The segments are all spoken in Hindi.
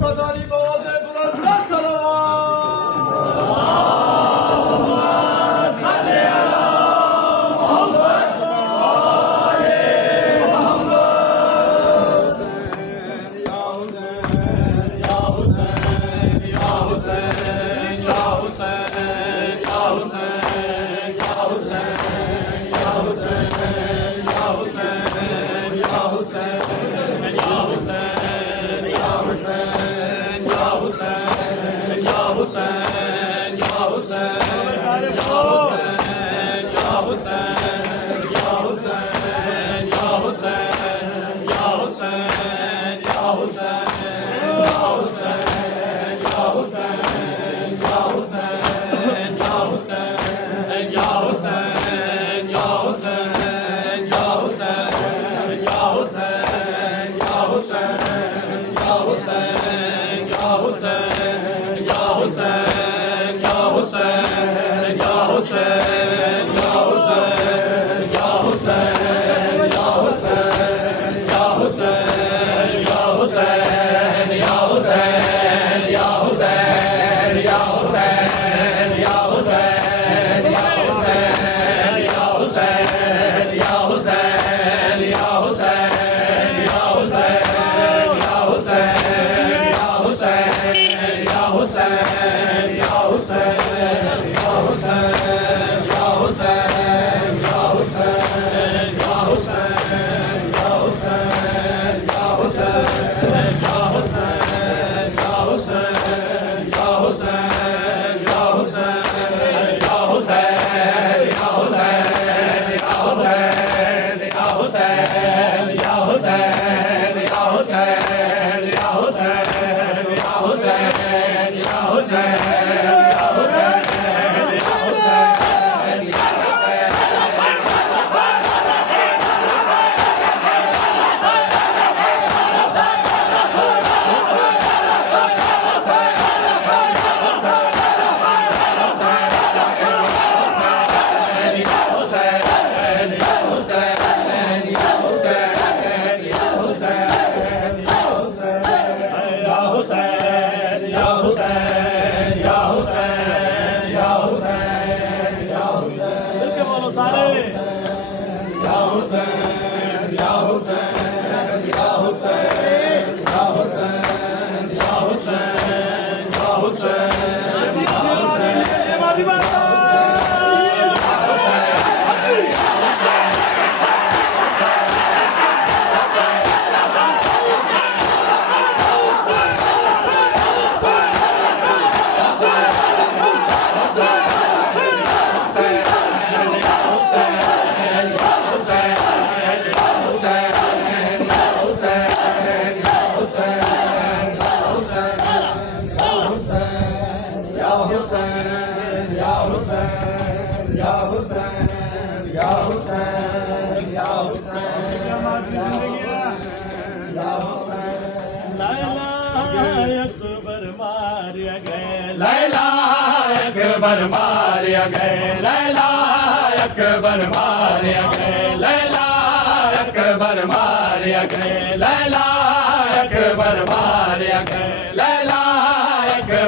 सदारी बोले बुलंद अकबर मारिया गए लैला अकबर मारिया गए लैला अकबर मारिया गए लैला अकबर मारिया गए लैला अकबर मारिया गए लैला अकबर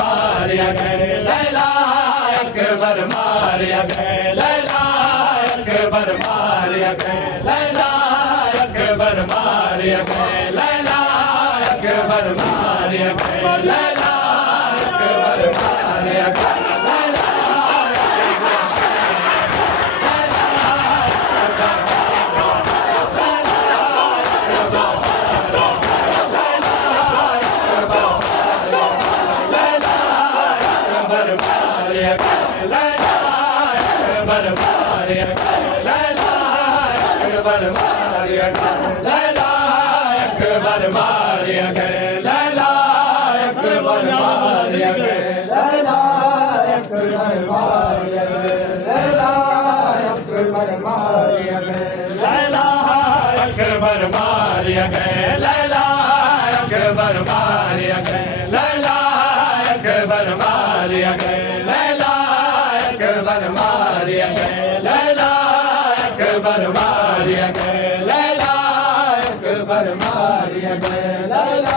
मारिया गए लैला अकबर मारिया गए लैला अकबर मारिया गए लैला अकबर मारिया गए लैला अकबर मारिया गए अकबर मारिया गए लैला अकबर मारिया गए लैला अकबर मारिया गए लैला अकबर मारिया गए लैला अकबर मारिया गए लैला अकबर मारिया गए लैला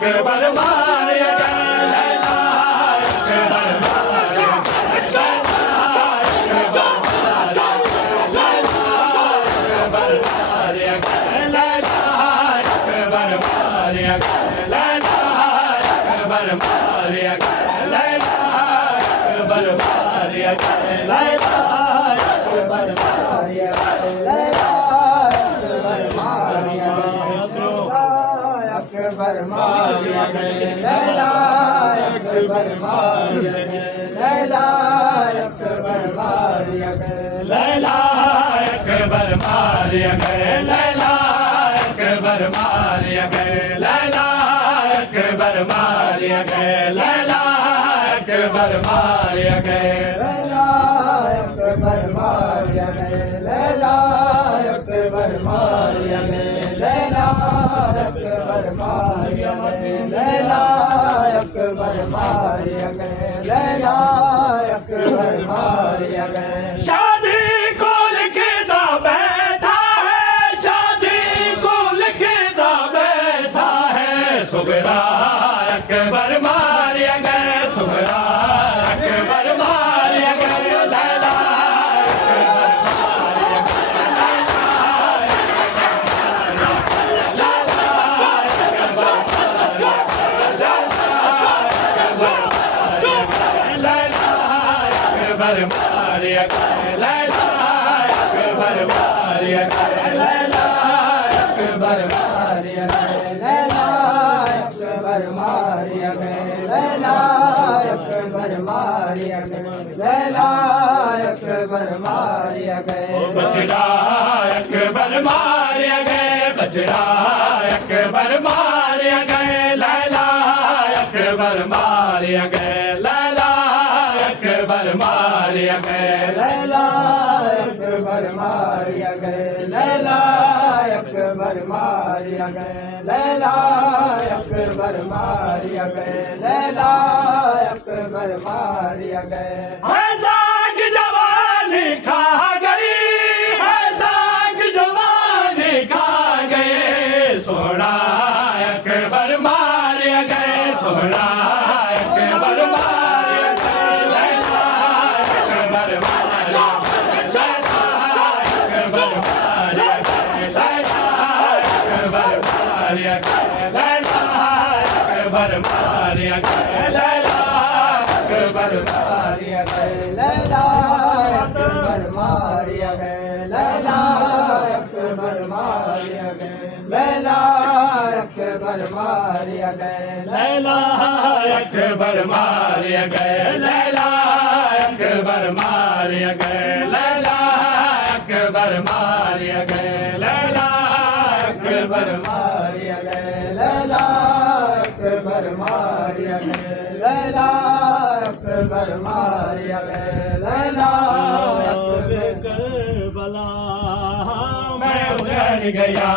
अकबर मारिया गए लैला अकबर मारिया गए लैला अकबर मारिया गए लैला अकबर मारिया गए लैला अकबर मारिया गए लैला अकबर मारिया गए लैला अकबर मारिया गए लैला अकबर मारिया गए लैला अकबर मारिया गए लैला अकबर मारिया गए लैला अकबर मारिया गए लैला अकबर मारिया गए लैला अकबर मारिया गए लैला अकबर मारिया गए लैला अकबर मारिया गए लैला अकबर मारिया गए लैला अकबर मारिया गए लैला अकबर मारिया गए शादी को लिखता बैठा है शादी को लिखता बैठा है सुगरा अकबर मारिया गए सुगरा अकबर मारिया गए लैला अकबर मारिया गए लैला अकबर मारिया गए लैला अकबर मारिया गए लैला अकबर मारिया गए लैला अकबर मारिया गए लैला अकबर मारिया गए बछड़ा अकबर मारिया गए बछड़ा अकबर मारिया गए लैला अकबर मारिया गए लैला अकबर मारिया गए लैला अकबर मारिया गए लैला अकबर मारिया गए लैला अकबर मारिया गए लैला अकबर मारिया गए है जाग जवानी खा गई है जाग जवानी खा गए सोना अकबर मारिया गए सोना अकबर मारिया गए लैला अकबर मारिया अकबर मारिया गए लैला अकबर मारिया गए लैला अकबर मारिया गए लैला अकबर मारिया गए लैला अकबर मारिया गए लैला अकबर मारिया गए लैला अकबर मारिया गए लैला अकबर मारिया गए लैला अकबर मारिया गए लैला अकबर मारिया गए लैला अकबर मारिया गए लैला अकबर मारिया गए लैला अकबर मारिया गए लैला करबला मैं उजड़ गया।